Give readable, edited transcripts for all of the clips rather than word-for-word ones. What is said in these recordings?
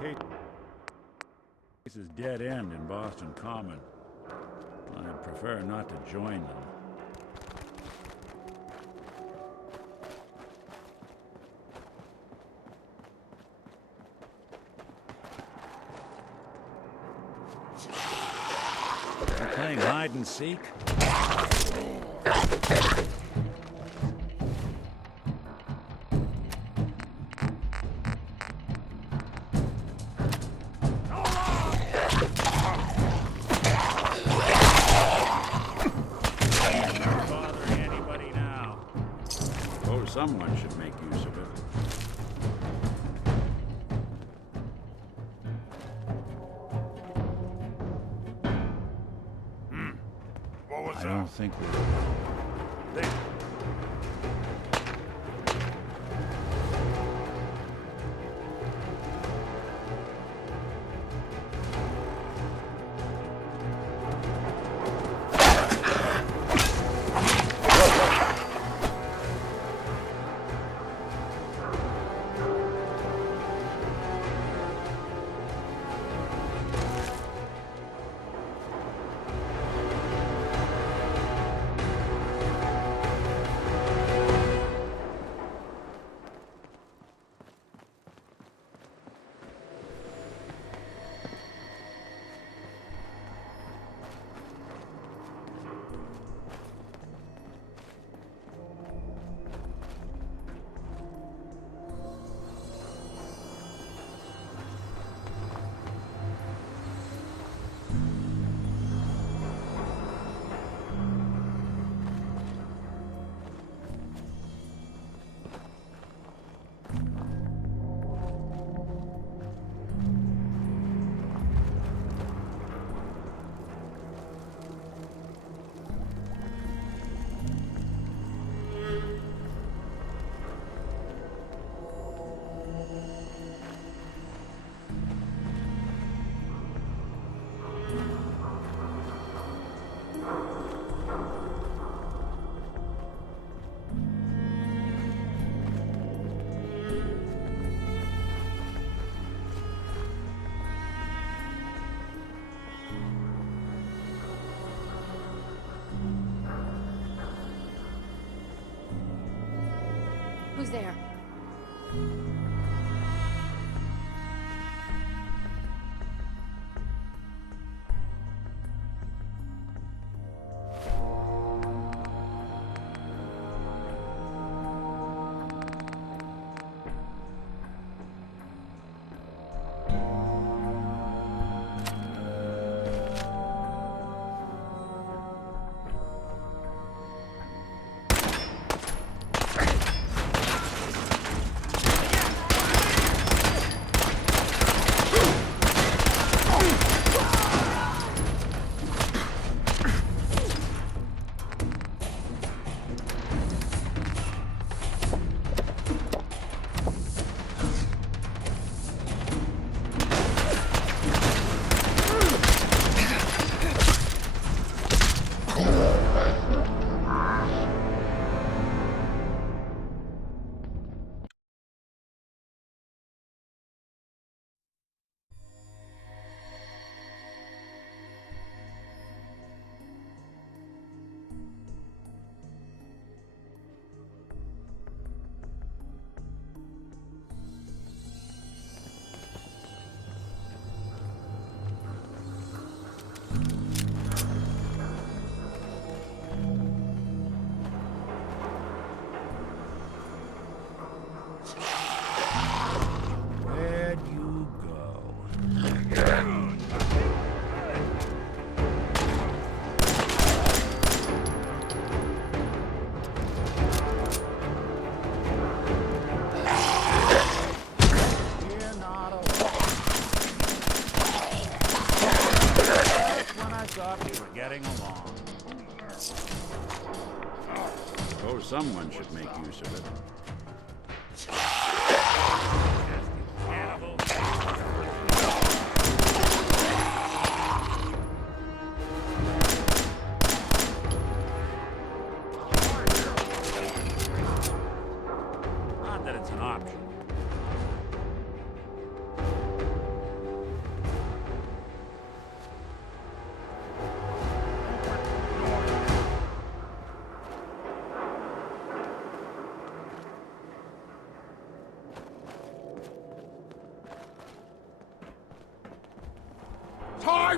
case is dead end in Boston Common. I'd prefer not to join them. You're playing hide and seek? Someone should make use of it. What was that? I don't think we're... There. Who's there? Someone should make use of it. Not that it's an option.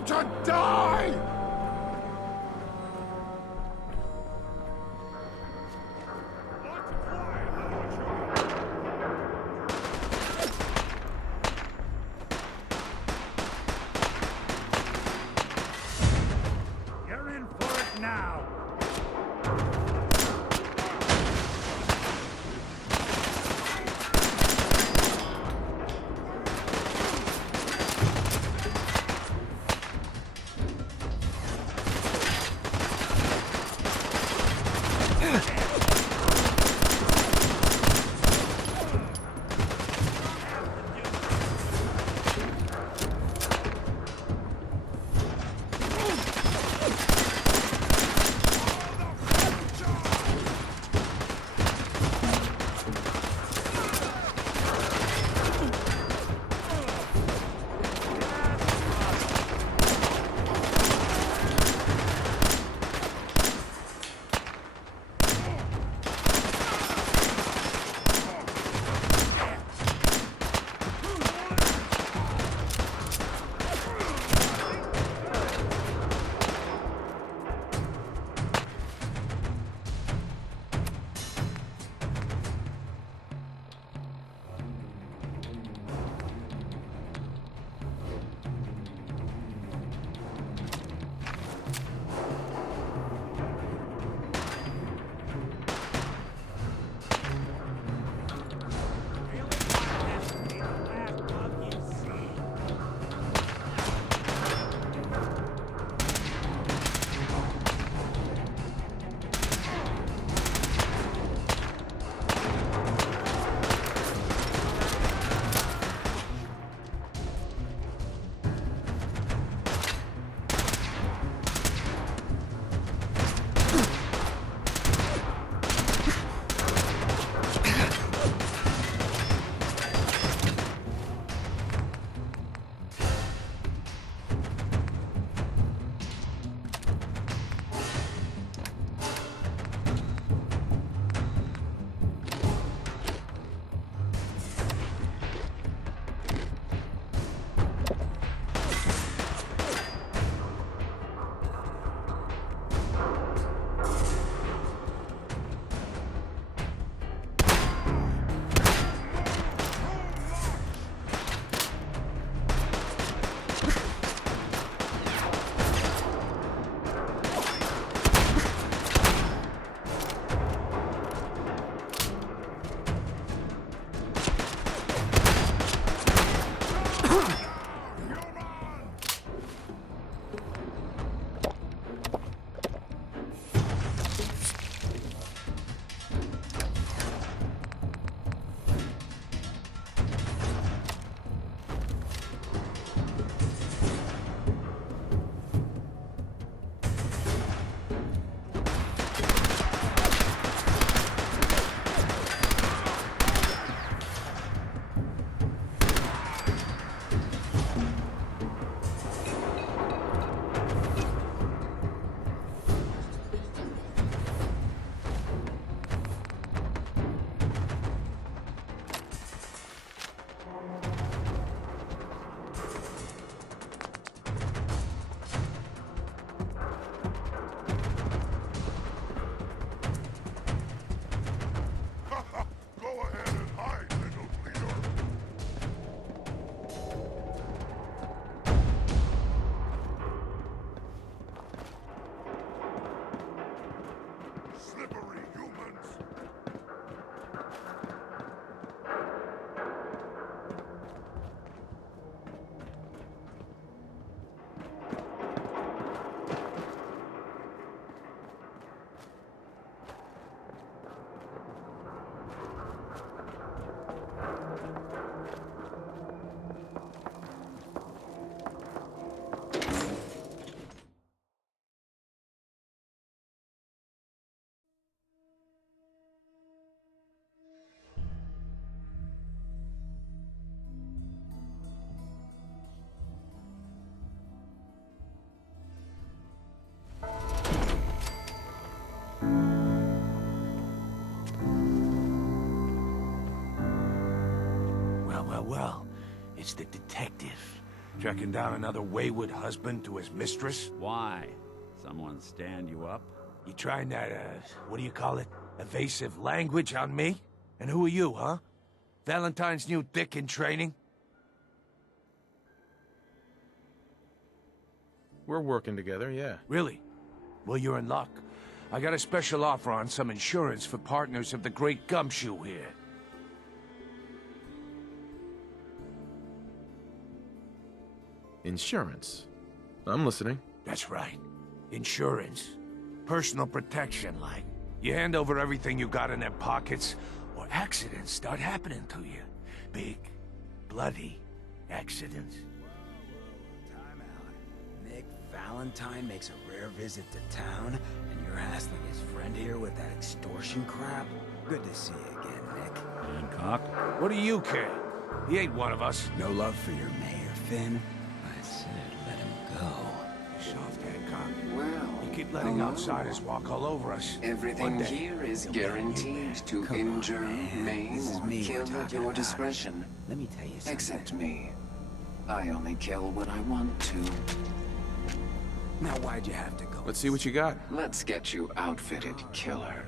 time to die! You're in for it now. Well, it's the detective. Tracking down another wayward husband to his mistress? Why? Someone stand you up? You trying that, what do you call it? Evasive language on me? And who are you, huh? Valentine's new dick in training? We're working together, yeah. Really? Well, you're in luck. I got a special offer on some insurance for partners of the Great Gumshoe here. Insurance. I'm listening. That's right. Insurance. Personal protection, like. You hand over everything you got in their pockets, or accidents start happening to you. Big, bloody accidents. Time out. Nick Valentine makes a rare visit to town, and you're hassling his friend here with that extortion crap? Good to see you again, Nick. Hancock? What do you care? He ain't one of us. No love for your mayor, Finn? I said let him go. Soft Hancock. Well, You keep letting outsiders walk all over us. everything One day, here is he'll get you guaranteed back. to Come on, injure, man. maim, This is or me we're kill at talking your about. discretion. Let me tell you something. Except me. I only kill when I want to. Now why'd you have to go? Let's see what you got. Let's get you outfitted, killer.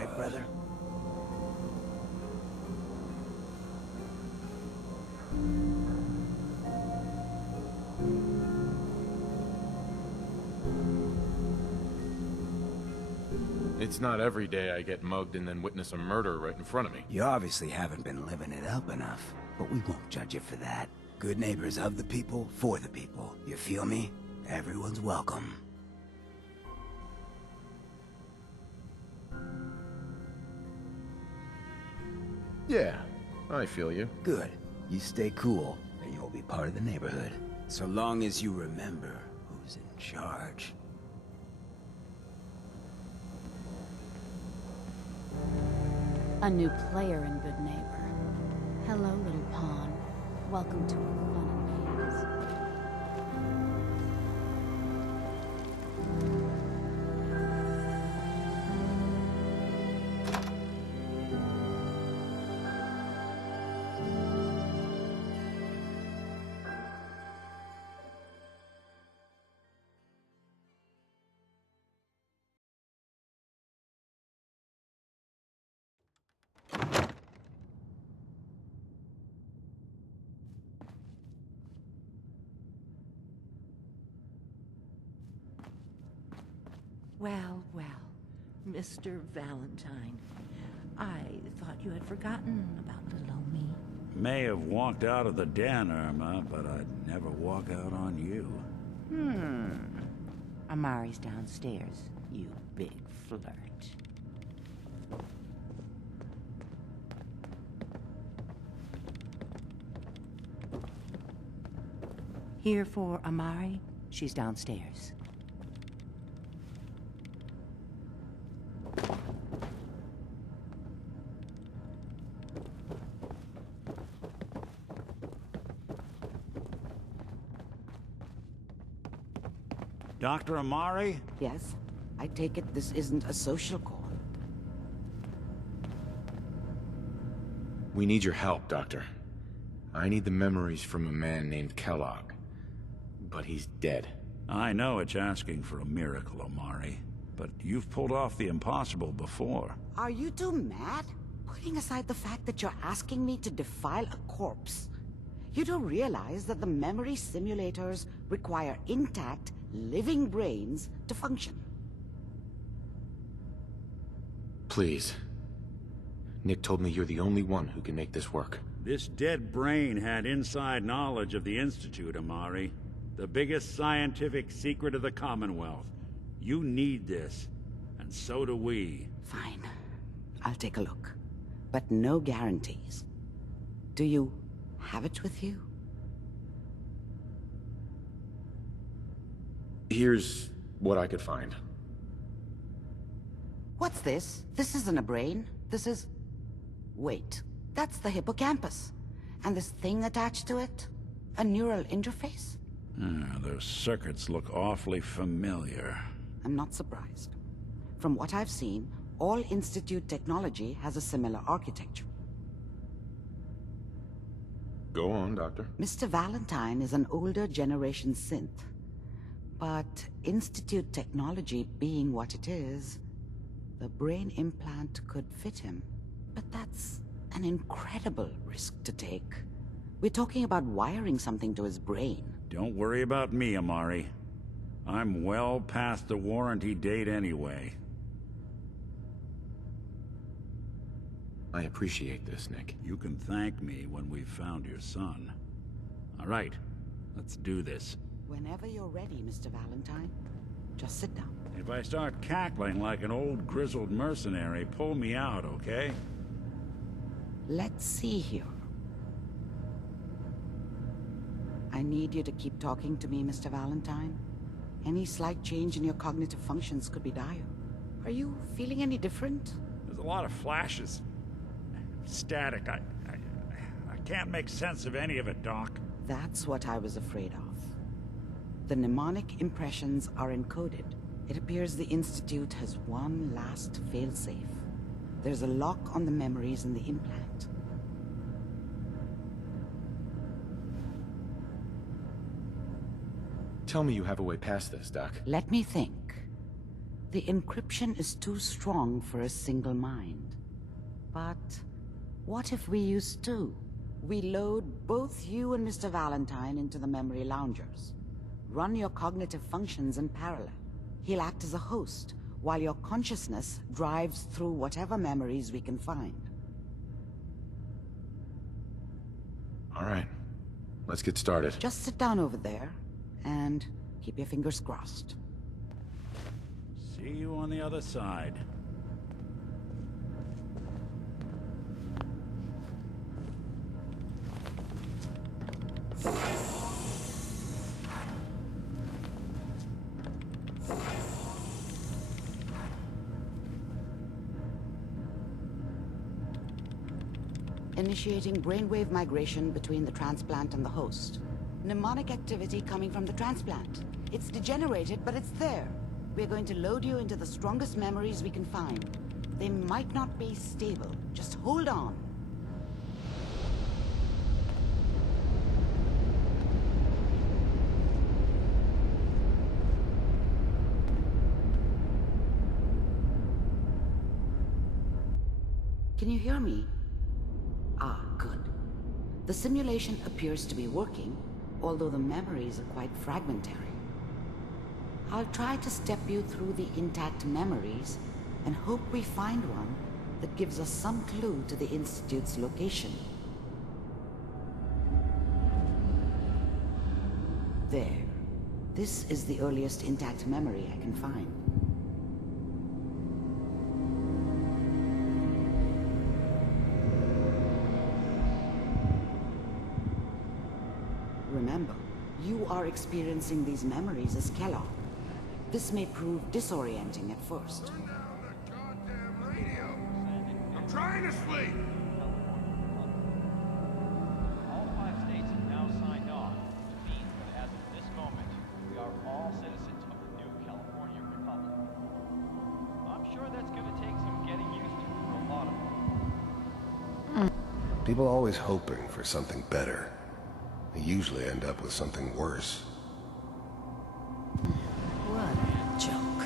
right, brother? It's not every day I get mugged and then witness a murder right in front of me. You obviously haven't been living it up enough, but we won't judge you for that. Good neighbors of the people, for the people. You feel me? Everyone's welcome. Yeah, I feel you. Good. You stay cool, and you'll be part of the neighborhood. So long as you remember who's in charge. A new player and good neighbor. Hello, little pawn. Welcome to our fun and games. Well, well, Mr. Valentine. I thought you had forgotten about little old me. May have walked out of the den, Irma, but I'd never walk out on you. Amari's downstairs, you big flirt. Here for Amari? She's downstairs. Dr. Amari? Yes? I take it this isn't a social call. We need your help, Doctor. I need the memories from a man named Kellogg. But he's dead. I know it's asking for a miracle, Amari, but you've pulled off the impossible before. Are you two mad? Putting aside the fact that you're asking me to defile a corpse, you do realize that the memory simulators require intact, living brains to function. Please. Nick told me you're the only one who can make this work. This dead brain had inside knowledge of the Institute, Amari. The biggest scientific secret of the Commonwealth. You need this, and so do we. Fine. I'll take a look. But no guarantees. Do you have it with you? Here's what I could find. What's this? This isn't a brain. This is... Wait. That's the hippocampus. And this thing attached to it? A neural interface? Those circuits look awfully familiar. I'm not surprised. From what I've seen, all Institute technology has a similar architecture. Go on, Doctor. Mr. Valentine is an older generation synth. But Institute technology being what it is, the brain implant could fit him. But that's an incredible risk to take. We're talking about wiring something to his brain. Don't worry about me, Amari. I'm well past the warranty date anyway. I appreciate this, Nick. You can thank me when we've found your son. All right, let's do this. Whenever you're ready, Mr. Valentine, just sit down. If I start cackling like an old grizzled mercenary, pull me out, okay? Let's see here. I need you to keep talking to me, Mr. Valentine. Any slight change in your cognitive functions could be dire. Are you feeling any different? There's a lot of flashes. Static. I can't make sense of any of it, Doc. That's what I was afraid of. The mnemonic impressions are encoded. It appears the Institute has one last failsafe. There's a lock on the memories in the implant. Tell me you have a way past this, Doc. Let me think. The encryption is too strong for a single mind. But what if we use two? We load both you and Mr. Valentine into the memory loungers. Run your cognitive functions in parallel. He'll act as a host, while your consciousness drives through whatever memories we can find. All right. Let's get started. Just sit down over there, and keep your fingers crossed. See you on the other side. Initiating brainwave migration between the transplant and the host. Mnemonic activity coming from the transplant. It's degenerated, but it's there. We're going to load you into the strongest memories we can find. They might not be stable. Just hold on. Can you hear me? Ah, good. The simulation appears to be working, although the memories are quite fragmentary. I'll try to step you through the intact memories and hope we find one that gives us some clue to the Institute's location. There. This is the earliest intact memory I can find. Remember, you are experiencing these memories as Kellogg. This may prove disorienting at first. Turn down the goddamn radio! I'm trying to sleep! All 5 states have now signed on, which means that as of this moment, we are all citizens of the new California Republic. I'm sure that's gonna take some getting used to for a lot of them. People are always hoping for something better. They usually end up with something worse. What a joke.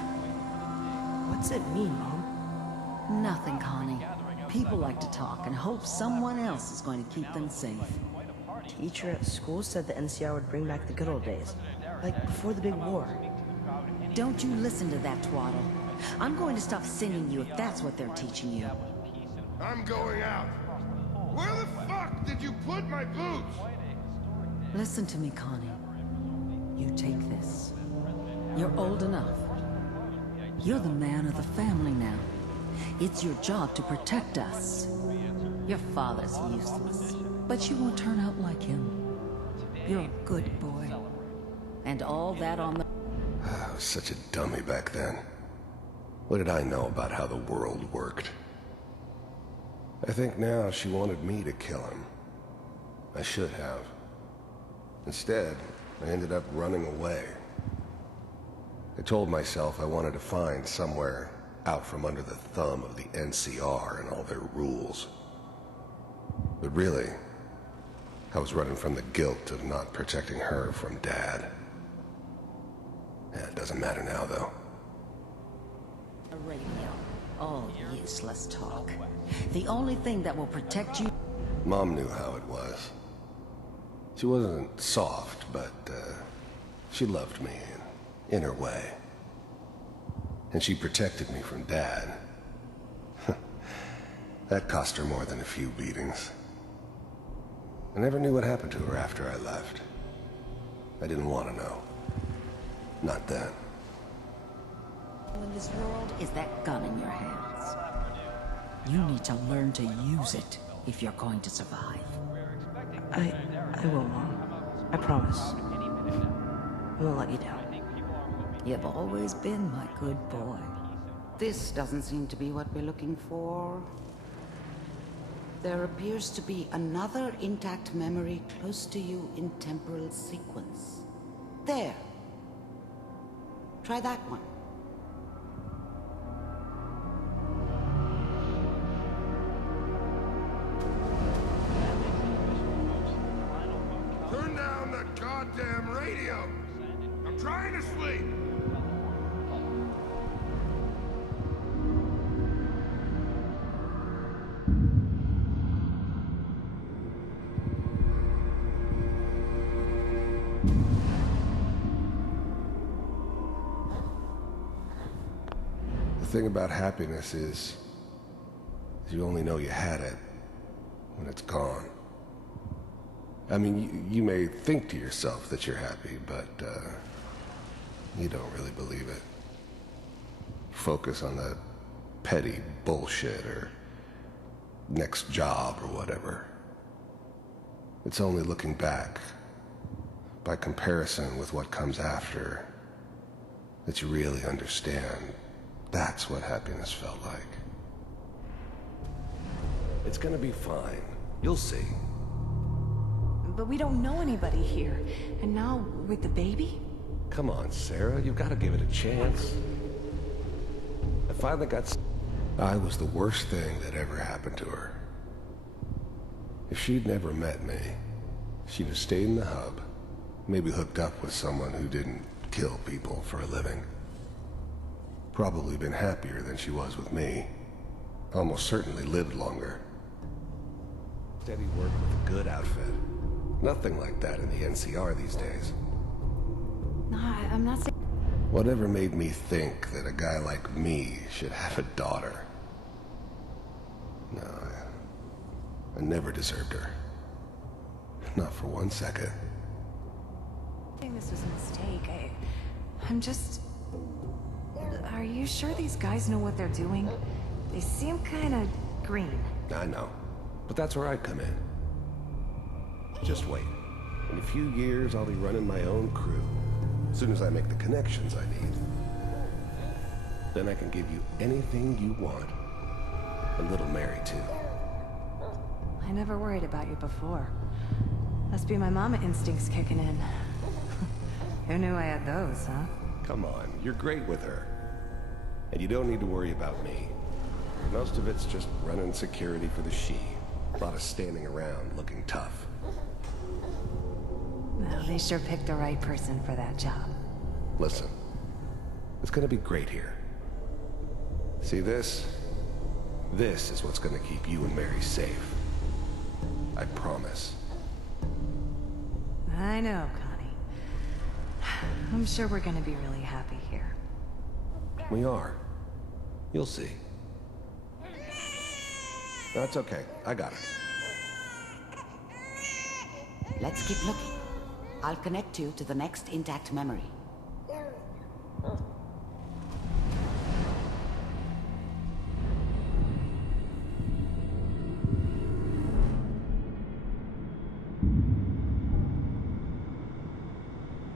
What's it mean, Mom? Nothing, Connie. People like to talk and hope someone else is going to keep them safe. Teacher at school said the NCR would bring back the good old days. Like before the big war. Don't you listen to that twaddle. I'm going to stop singing you if that's what they're teaching you. I'm going out. Where the fuck did you put my boots? Listen to me, Connie. You take this. You're old enough. You're the man of the family now. It's your job to protect us. Your father's useless, but you won't turn out like him. You're a good boy. And all that on the... I was such a dummy back then. What did I know about how the world worked? I think now she wanted me to kill him. I should have. Instead, I ended up running away. I told myself I wanted to find somewhere out from under the thumb of the NCR and all their rules. But really, I was running from the guilt of not protecting her from Dad. Yeah, it doesn't matter now, though. The radio. All useless talk. The only thing that will protect you... Mom knew how it was. She wasn't soft, but she loved me in her way. And she protected me from Dad. That cost her more than a few beatings. I never knew what happened to her after I left. I didn't want to know. Not then. In this world is that gun in your hands. You need to learn to use it if you're going to survive. I will, Mom. I promise. I won't let you down. You've always been my good boy. This doesn't seem to be what we're looking for. There appears to be another intact memory close to you in temporal sequence. There. Try that one. Turn down the goddamn radio! I'm trying to sleep! thing about happiness is you only know you had it when it's gone. I mean, you may think to yourself that you're happy, but you don't really believe it. Focus on the petty bullshit or next job or whatever. It's only looking back, by comparison with what comes after, that you really understand that's what happiness felt like. It's gonna be fine. You'll see. But we don't know anybody here. And now, with the baby? Come on, Sarah, you've got to give it a chance. I finally got... I was the worst thing that ever happened to her. If she'd never met me, she'd have stayed in the hub, maybe hooked up with someone who didn't kill people for a living. Probably been happier than she was with me. Almost certainly lived longer. Steady work with a good outfit. Nothing like that in the NCR these days. No, I'm not saying... Whatever made me think that a guy like me should have a daughter? No, I never deserved her. Not for 1 second. I think this was a mistake. I'm just... Are you sure these guys know what they're doing? They seem kinda green. I know. But that's where I come in. Just wait. In a few years, I'll be running my own crew. As soon as I make the connections I need. Then I can give you anything you want. And little Mary, too. I never worried about you before. Must be my mama instincts kicking in. Who knew I had those, huh? Come on, you're great with her. And you don't need to worry about me. Most of it's just running security for the she. A lot of standing around looking tough. Well, they sure picked the right person for that job. Listen, it's gonna be great here. See this? This is what's gonna keep you and Mary safe. I promise. I know, Connie. I'm sure we're gonna be really happy here. We are. You'll see. That's okay. I got it. Let's keep looking. I'll connect you to the next intact memory.